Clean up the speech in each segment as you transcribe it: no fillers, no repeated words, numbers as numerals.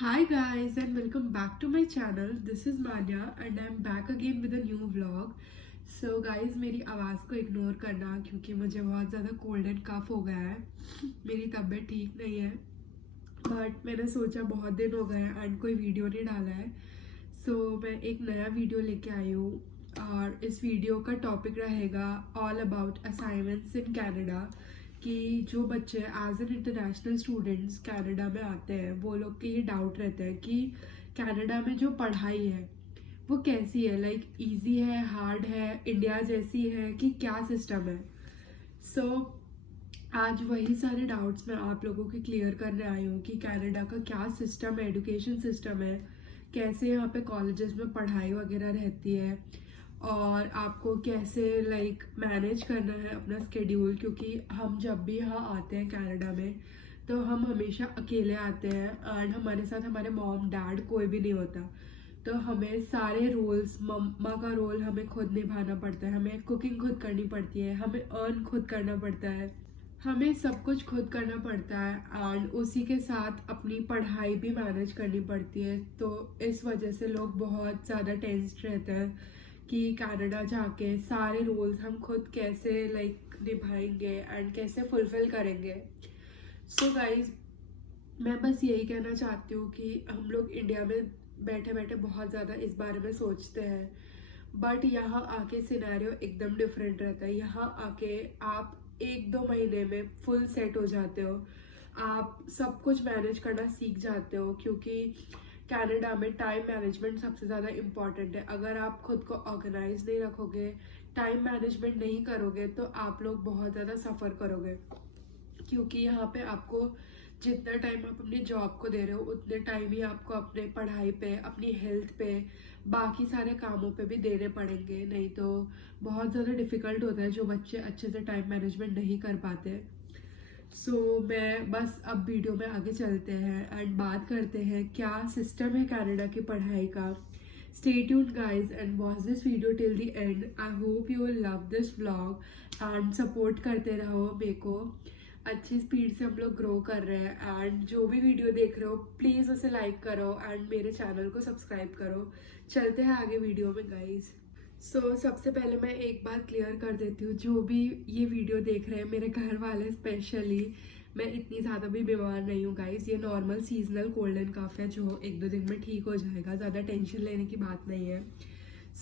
Hi guys and welcome back to my channel. This is Manya and I'm back again with a new vlog. So guys मेरी आवाज़ को ignore करना क्योंकि मुझे बहुत ज़्यादा कोल्ड एंड कफ हो गया है. मेरी तबीयत ठीक नहीं है बट मैंने सोचा बहुत दिन हो गए एंड कोई वीडियो नहीं डाला है. सो मैं एक नया वीडियो लेके आई हूँ और इस वीडियो का टॉपिक रहेगा all about assignments in Canada. कि जो बच्चे as an international students Canada में आते हैं वो लोग के ये डाउट रहता है कि कनाडा में जो पढ़ाई है वो कैसी है, लाइक इजी है, हार्ड है, इंडिया जैसी है कि क्या सिस्टम है. सो आज वही सारे डाउट्स मैं आप लोगों के क्लियर करने आई हूँ कि कनाडा का क्या सिस्टम है, एजुकेशन सिस्टम है, कैसे यहाँ पे कॉलेजेस में पढ़ाई वगैरह रहती है और आपको कैसे लाइक मैनेज करना है अपना स्केड्यूल. क्योंकि हम जब भी यहाँ आते हैं कनाडा में तो हम हमेशा अकेले आते हैं एंड हमारे साथ हमारे मॉम डैड कोई भी नहीं होता. तो हमें सारे रोल्स, मम्मा का रोल हमें खुद निभाना पड़ता है, हमें कुकिंग खुद करनी पड़ती है, हमें अर्न खुद करना पड़ता है, हमें सब कुछ खुद करना पड़ता है एंड उसी के साथ अपनी पढ़ाई भी मैनेज करनी पड़ती है. तो इस वजह से लोग बहुत ज़्यादा टेंस्ड रहते हैं कि कनाडा जाके सारे रोल्स हम खुद कैसे लाइक निभाएंगे एंड कैसे फुलफिल करेंगे. सो गाइज मैं बस यही कहना चाहती हूँ कि हम लोग इंडिया में बैठे बैठे बहुत ज़्यादा इस बारे में सोचते हैं बट यहाँ आके सिनेरियो एकदम डिफरेंट रहता है. यहाँ आके आप 1-2 महीने में फुल सेट हो जाते हो, आप सब कुछ मैनेज करना सीख जाते हो. क्योंकि कनाडा में टाइम मैनेजमेंट सबसे ज़्यादा इम्पॉर्टेंट है. अगर आप खुद को ऑर्गेनाइज नहीं रखोगे, टाइम मैनेजमेंट नहीं करोगे तो आप लोग बहुत ज़्यादा सफ़र करोगे. क्योंकि यहाँ पे आपको जितना टाइम आप अपनी जॉब को दे रहे हो उतने टाइम ही आपको अपने पढ़ाई पे, अपनी हेल्थ पे, बाकी सारे कामों पे भी देने पड़ेंगे. नहीं तो बहुत ज़्यादा डिफ़िकल्ट होता है जो बच्चे अच्छे से टाइम मैनेजमेंट नहीं कर पाते. सो मैं बस अब वीडियो में आगे चलते हैं एंड बात करते हैं क्या सिस्टम है कनाडा की पढ़ाई का. Stay tuned guys and watch this video till the end. I hope you will love this vlog and support करते रहो मेरे को. अच्छी स्पीड से हम लोग ग्रो कर रहे हैं एंड जो भी वीडियो देख रहे हो प्लीज़ उसे लाइक करो एंड मेरे चैनल को सब्सक्राइब करो. चलते हैं आगे वीडियो में गाइज. सबसे पहले मैं एक बात क्लियर कर देती हूँ, जो भी ये वीडियो देख रहे हैं मेरे घर वाले स्पेशली, मैं इतनी ज़्यादा भी बीमार नहीं हूँ गाइस. ये नॉर्मल सीजनल कोल्ड एंड कफ है जो 1-2 दिन में ठीक हो जाएगा, ज़्यादा टेंशन लेने की बात नहीं है.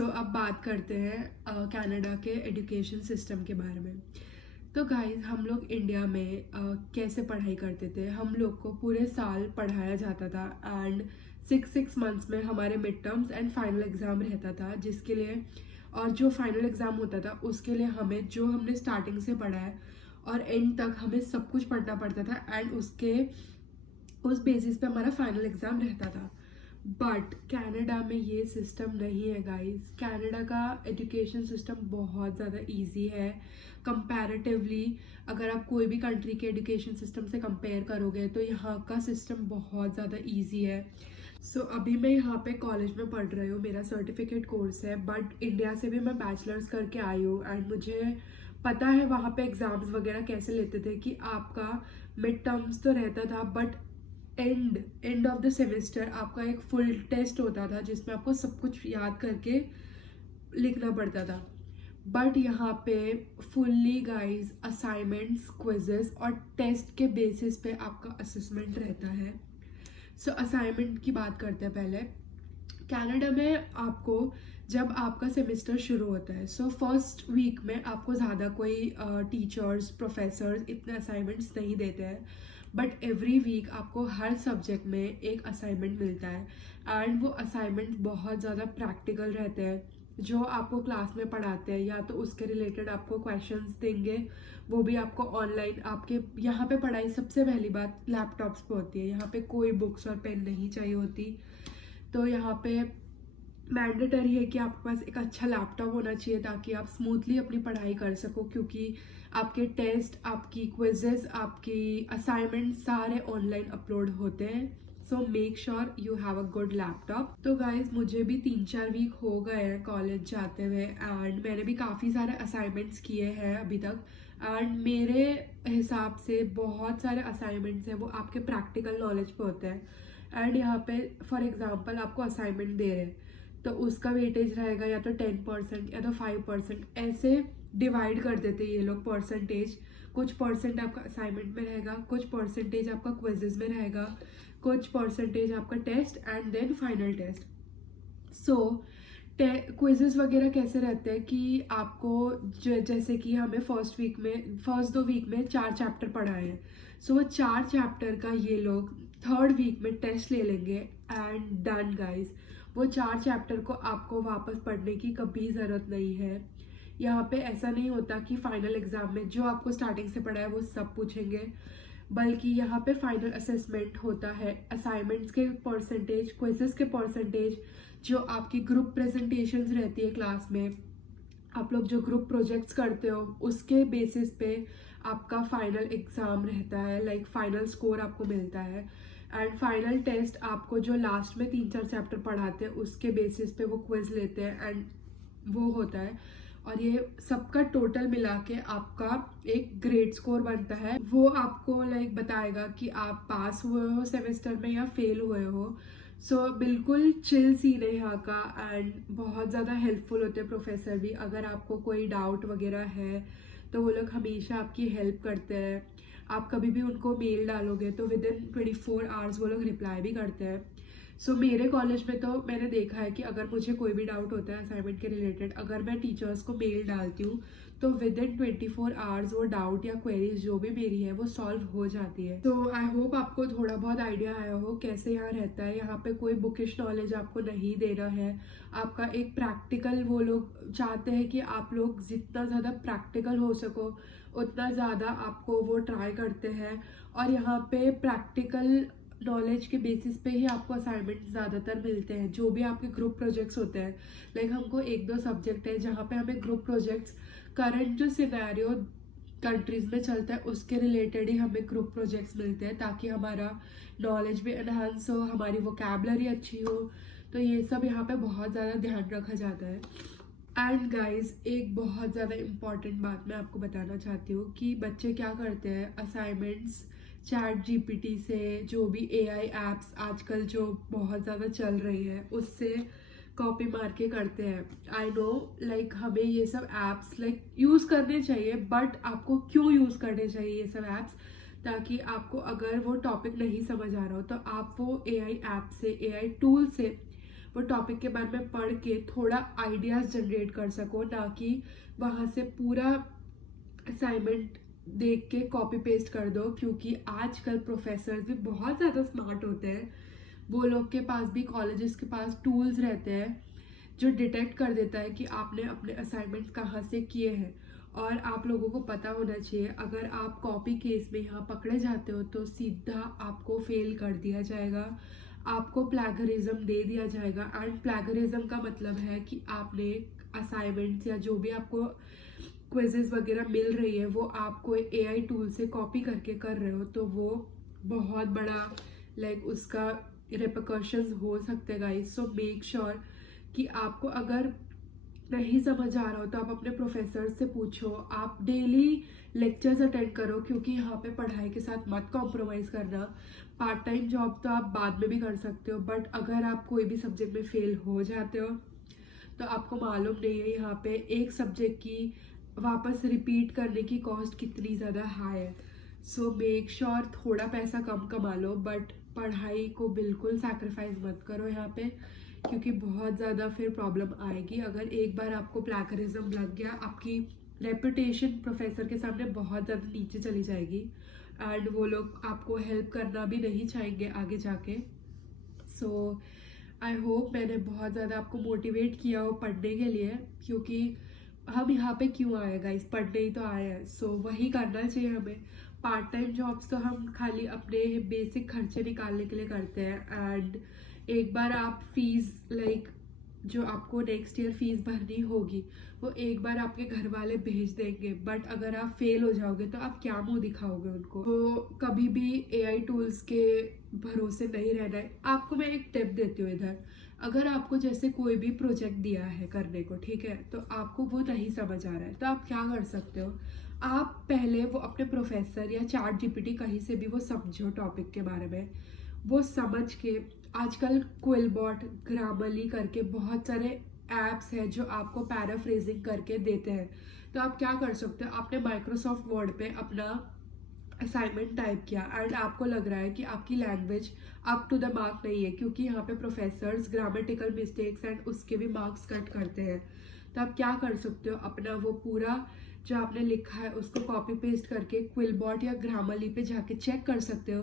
अब बात करते हैं कनाडा के एजुकेशन सिस्टम के बारे में. तो गाइस हम लोग इंडिया में कैसे पढ़ाई करते थे. हम लोग को पूरे साल पढ़ाया जाता था एंड 6 मंथ्स में हमारे mid terms and final exam रहता था, जिसके लिए और जो फाइनल एग्ज़ाम होता था उसके लिए हमें जो हमने स्टार्टिंग से पढ़ा है और एंड तक हमें सब कुछ पढ़ना पड़ता था एंड उस बेसिस पे हमारा फाइनल एग्ज़ाम रहता था. बट कनाडा में ये सिस्टम नहीं है गाइस. कनाडा का एजुकेशन सिस्टम बहुत ज़्यादा इजी है कंपैरेटिवली. अगर आप कोई भी कंट्री के एजुकेशन सिस्टम से कंपेयर करोगे तो यहाँ का सिस्टम बहुत ज़्यादा इजी है. अभी मैं यहाँ पे कॉलेज में पढ़ रही हूँ, मेरा सर्टिफिकेट कोर्स है बट इंडिया से भी मैं बैचलर्स करके आई हूँ एंड मुझे पता है वहाँ पे एग्ज़ाम्स वगैरह कैसे लेते थे कि आपका मिड टर्म्स तो रहता था but end of the semester आपका एक फुल टेस्ट होता था जिसमें आपको सब कुछ याद करके लिखना पड़ता था. बट यहाँ पे फुल्ली गाइस असाइनमेंट्स, क्विजेस और टेस्ट के बेसिस पे आपका असेसमेंट रहता है. असाइनमेंट की बात करते हैं पहले. कनाडा में आपको जब आपका सेमेस्टर शुरू होता है फर्स्ट वीक में आपको ज़्यादा कोई टीचर्स, प्रोफेसर्स इतने असाइनमेंट्स नहीं देते हैं बट एवरी वीक आपको हर सब्जेक्ट में एक असाइनमेंट मिलता है एंड वो असाइनमेंट बहुत ज़्यादा प्रैक्टिकल रहते हैं. जो आपको क्लास में पढ़ाते हैं या तो उसके रिलेटेड आपको क्वेश्चंस देंगे, वो भी आपको ऑनलाइन. आपके यहाँ पे पढ़ाई सबसे पहली बात लैपटॉप्स पे होती है. यहाँ पे कोई बुक्स और पेन नहीं चाहिए होती. तो यहाँ पे मैंडेटरी है कि आपके पास एक अच्छा लैपटॉप होना चाहिए ताकि आप स्मूथली अपनी पढ़ाई कर सको. क्योंकि आपके टेस्ट, आपकी क्विजेस, आपकी असाइनमेंट सारे ऑनलाइन अपलोड होते हैं. Make sure you have a good laptop. तो गाइज मुझे भी 3-4 वीक हो गए हैं कॉलेज जाते हुए एंड मैंने भी काफ़ी सारे असाइनमेंट्स किए हैं अभी तक एंड मेरे हिसाब से बहुत सारे असाइनमेंट्स हैं वो आपके प्रैक्टिकल नॉलेज पे होते हैं एंड यहाँ पे फॉर एग्जांपल आपको असाइनमेंट दे रहे हैं तो उसका वेटेज रहेगा या तो 10% या तो 5%, ऐसे डिवाइड कर देते हैं ये लोग परसेंटेज। कुछ परसेंट आपका असाइनमेंट में रहेगा, कुछ परसेंटेज आपका क्विजेज में रहेगा, कुछ परसेंटेज आपका test and then final test. So quizzes वगैरह कैसे रहते हैं कि आपको जैसे कि हमें फर्स्ट 2 वीक में 4 चैप्टर पढ़ाए हैं, सो वो 4 चैप्टर का ये लोग थर्ड वीक में टेस्ट ले लेंगे एंड डन गाइस। वो 4 चैप्टर को आपको वापस पढ़ने की कभी ज़रूरत नहीं है। यहाँ पे ऐसा नहीं होता कि फाइनल एग्जाम में जो आपको स्टार्टिंग से पढ़ा है वो सब पूछेंगे, बल्कि यहाँ पे फाइनल असेसमेंट होता है, असाइनमेंट्स के परसेंटेज, क्विजेस के परसेंटेज, जो आपकी ग्रुप प्रेजेंटेशंस रहती है क्लास में, आप लोग जो ग्रुप प्रोजेक्ट्स करते हो उसके बेसिस पे आपका फाइनल एग्जाम रहता है, लाइक फाइनल स्कोर आपको मिलता है। एंड फाइनल टेस्ट आपको जो लास्ट में 3-4 चैप्टर पढ़ाते हैं उसके बेसिस पे वो क्विज लेते हैं एंड वो होता है। और ये सबका टोटल मिला के आपका एक ग्रेड स्कोर बनता है, वो आपको लाइक बताएगा कि आप पास हुए हो सेमेस्टर में या फेल हुए हो। सो बिल्कुल चिल सीन है यहाँ का एंड बहुत ज़्यादा हेल्पफुल होते हैं प्रोफेसर भी। अगर आपको कोई डाउट वगैरह है तो वो लोग हमेशा आपकी हेल्प करते हैं। आप कभी भी उनको मेल डालोगे तो विद इन 24 आवर्स वो लोग रिप्लाई भी करते हैं। सो मेरे कॉलेज में तो मैंने देखा है कि अगर मुझे कोई भी डाउट होता है असाइनमेंट के रिलेटेड, अगर मैं टीचर्स को मेल डालती हूँ तो विद इन 24 आवर्स वो डाउट या क्वेरीज जो भी मेरी है वो सॉल्व हो जाती है। तो आई होप आपको थोड़ा बहुत आइडिया आया हो कैसे यहाँ रहता है। यहाँ पे कोई बुकिश नॉलेज आपको नहीं देना है, आपका एक प्रैक्टिकल, वो लोग चाहते हैं कि आप लोग जितना ज़्यादा प्रैक्टिकल हो सको उतना ज़्यादा आपको वो ट्राई करते हैं। और यहाँ पे प्रैक्टिकल नॉलेज के बेसिस पे ही आपको असाइनमेंट ज़्यादातर मिलते हैं। जो भी आपके ग्रुप प्रोजेक्ट्स होते हैं, लाइक हमको 1-2 सब्जेक्ट है जहाँ पे हमें ग्रुप प्रोजेक्ट्स करंट जो सिनेरियो कंट्रीज में चलता है उसके रिलेटेड ही हमें ग्रुप प्रोजेक्ट्स मिलते हैं, ताकि हमारा नॉलेज भी एनहांस हो, हमारी वोकैबुलरी अच्छी हो। तो ये सब यहाँ पे बहुत ज़्यादा ध्यान रखा जाता है। एंड गाइज एक बहुत ज़्यादा इम्पॉर्टेंट बात मैं आपको बताना चाहती हूँ कि बच्चे क्या करते हैं, असाइनमेंट्स चैट जीपीटी से, जो भी एआई एप्स आजकल जो बहुत ज़्यादा चल रही है उससे कॉपी मार के करते हैं। आई नो लाइक हमें ये सब एप्स लाइक यूज़ करने चाहिए, बट आपको क्यों यूज़ करने चाहिए ये सब एप्स, ताकि आपको अगर वो टॉपिक नहीं समझ आ रहा हो तो आप वो एआई ऐप से, एआई टूल से वो टॉपिक के बारे में पढ़ के थोड़ा आइडियाज़ जनरेट कर सको, ना कि वहाँ से पूरा असाइनमेंट देख के कॉपी पेस्ट कर दो। क्योंकि आजकल प्रोफेसर्स भी बहुत ज़्यादा स्मार्ट होते हैं, वो लोग के पास भी, कॉलेजेस के पास टूल्स रहते हैं जो डिटेक्ट कर देता है कि आपने अपने असाइनमेंट कहाँ से किए हैं। और आप लोगों को पता होना चाहिए, अगर आप कॉपी केस में यहाँ पकड़े जाते हो तो सीधा आपको फेल कर दिया जाएगा, आपको प्लैगरिज्म दे दिया जाएगा। एंड प्लैगरिज्म का मतलब है कि आपने असाइनमेंट्स या जो भी आपको क्विजेस वगैरह मिल रही है वो आप कोई एआई टूल से कॉपी करके कर रहे हो, तो वो बहुत बड़ा लाइक उसका रिपरकशंस हो सकते हैं गाइस। सो मेक श्योर कि आपको अगर नहीं समझ आ रहा हो तो आप अपने प्रोफेसर से पूछो, आप डेली लेक्चर्स अटेंड करो, क्योंकि यहाँ पे पढ़ाई के साथ मत कॉम्प्रोमाइज़ करना। पार्ट टाइम जॉब तो आप बाद में भी कर सकते हो, बट अगर आप कोई भी सब्जेक्ट में फेल हो जाते हो तो आपको मालूम नहीं है यहाँ पे एक सब्जेक्ट की वापस रिपीट करने की कॉस्ट कितनी ज़्यादा हाई है। सो मेक श्योर थोड़ा पैसा कम कमा लो, बट पढ़ाई को बिल्कुल सैक्रिफाइस मत करो यहाँ पे, क्योंकि बहुत ज़्यादा फिर प्रॉब्लम आएगी। अगर एक बार आपको प्लैगरिज्म लग गया, आपकी रेपुटेशन प्रोफेसर के सामने बहुत ज़्यादा नीचे चली जाएगी एंड वो लोग आपको हेल्प करना भी नहीं चाहेंगे आगे जाके। सो आई होप मैंने बहुत ज़्यादा आपको मोटिवेट किया हो पढ़ने के लिए, क्योंकि हम यहाँ पे क्यों आए गाइस, पढ़ने ही तो आए हैं। सो वही करना चाहिए हमें। पार्ट टाइम जॉब्स तो हम खाली अपने बेसिक खर्चे निकालने के लिए करते हैं, एंड एक बार आप फीस लाइक जो आपको नेक्स्ट ईयर फीस भरनी होगी वो एक बार आपके घर वाले भेज देंगे, बट अगर आप फेल हो जाओगे तो आप क्या मुंह दिखाओगे उनको। तो कभी भी एआई टूल्स के भरोसे नहीं रहना है। आपको मैं एक टिप देती हूँ इधर, अगर आपको जैसे कोई भी प्रोजेक्ट दिया है करने को, ठीक है, तो आपको वो नहीं समझ आ रहा है तो आप क्या कर सकते हो, आप पहले वो अपने प्रोफेसर या चैट जीपीटी कहीं से भी वो समझो टॉपिक के बारे में, वो समझ के आजकल क्विलबॉट, ग्रामरली करके बहुत सारे ऐप्स हैं जो आपको पैराफ्रेजिंग करके देते हैं। तो आप क्या कर सकते हो, आपने माइक्रोसॉफ्ट वर्ड पे अपना असाइनमेंट टाइप किया एंड आपको लग रहा है कि आपकी language up to the mark नहीं है, क्योंकि यहाँ पे प्रोफेसर्स ग्रामेटिकल मिस्टेक्स एंड उसके भी मार्क्स कट करते हैं। तो आप क्या कर सकते हो, अपना वो पूरा जो आपने लिखा है उसको कॉपी पेस्ट करके क्विलबॉट या ग्रामरली पे जाके चेक कर सकते हो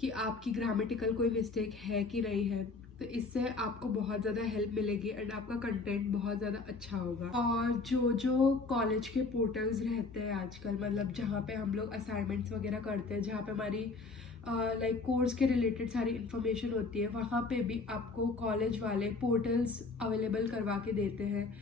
कि आपकी ग्रामेटिकल कोई मिस्टेक है कि नहीं है। तो इससे आपको बहुत ज़्यादा हेल्प मिलेगी एंड आपका कंटेंट बहुत ज़्यादा अच्छा होगा। और जो जो कॉलेज के पोर्टल्स रहते हैं आजकल, मतलब जहाँ पे हम लोग असाइनमेंट्स वगैरह करते हैं, जहाँ पे हमारी लाइक कोर्स के रिलेटेड सारी इन्फॉर्मेशन होती है, वहाँ पे भी आपको कॉलेज वाले पोर्टल्स अवेलेबल करवा के देते हैं।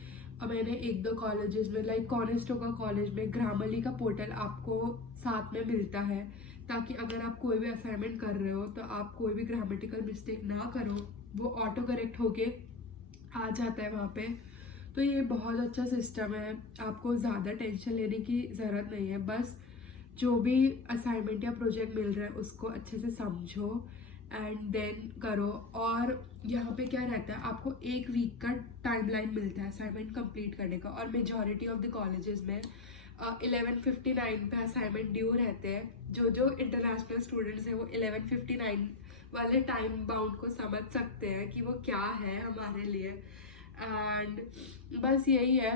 मैंने एक दो कॉलेजेस में, लाइक कॉनेस्टोगा कॉलेज में ग्रामरली का पोर्टल आपको साथ में मिलता है, ताकि अगर आप कोई भी असाइनमेंट कर रहे हो तो आप कोई भी ग्रामेटिकल मिस्टेक ना करो, वो ऑटो करेक्ट होके आ जाता है वहाँ पे। तो ये बहुत अच्छा सिस्टम है, आपको ज़्यादा टेंशन लेने की ज़रूरत नहीं है। बस जो भी असाइनमेंट या प्रोजेक्ट मिल रहा है उसको अच्छे से समझो एंड देन करो। और यहाँ पे क्या रहता है, आपको एक वीक का टाइमलाइन मिलता है असाइनमेंट कंप्लीट करने का, और मेजॉरिटी ऑफ द कॉलेजेस में 11:59 पे असाइनमेंट ड्यू रहते हैं। जो जो इंटरनेशनल स्टूडेंट्स हैं वो 11:59 वाले टाइम बाउंड को समझ सकते हैं कि वो क्या है हमारे लिए। एंड बस यही है,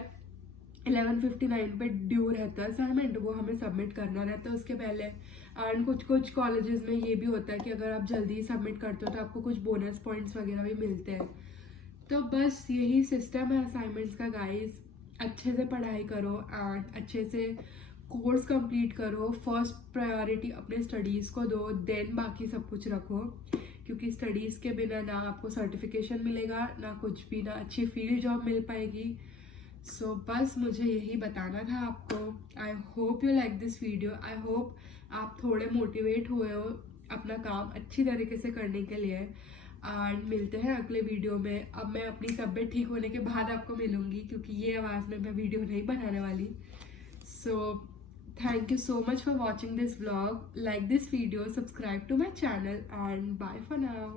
11:59 पे ड्यू रहता है असाइनमेंट, वो हमें सबमिट करना रहता है उसके पहले। एंड कुछ कुछ कॉलेजेस में ये भी होता है कि अगर आप जल्दी सबमिट करते हो तो आपको कुछ बोनस पॉइंट्स वगैरह भी मिलते हैं। तो बस यही सिस्टम है असाइनमेंट्स का गाइस। अच्छे से पढ़ाई करो एंड अच्छे से कोर्स कंप्लीट करो। फर्स्ट प्रायोरिटी अपने स्टडीज़ को दो, देन बाकी सब कुछ रखो, क्योंकि स्टडीज़ के बिना ना आपको सर्टिफिकेशन मिलेगा, ना कुछ भी, ना अच्छी फील्ड जॉब मिल पाएगी। सो बस मुझे यही बताना था आपको। I hope you like this video. I hope आप थोड़े मोटिवेट हुए हो अपना काम अच्छी तरीके से करने के लिए। एंड मिलते हैं अगले वीडियो में। अब मैं अपनी तबीयत ठीक होने के बाद आपको मिलूंगी, क्योंकि ये आवाज़ में मैं वीडियो नहीं बनाने वाली। So thank you so much for watching this vlog. Like this video, subscribe to my channel and bye for now.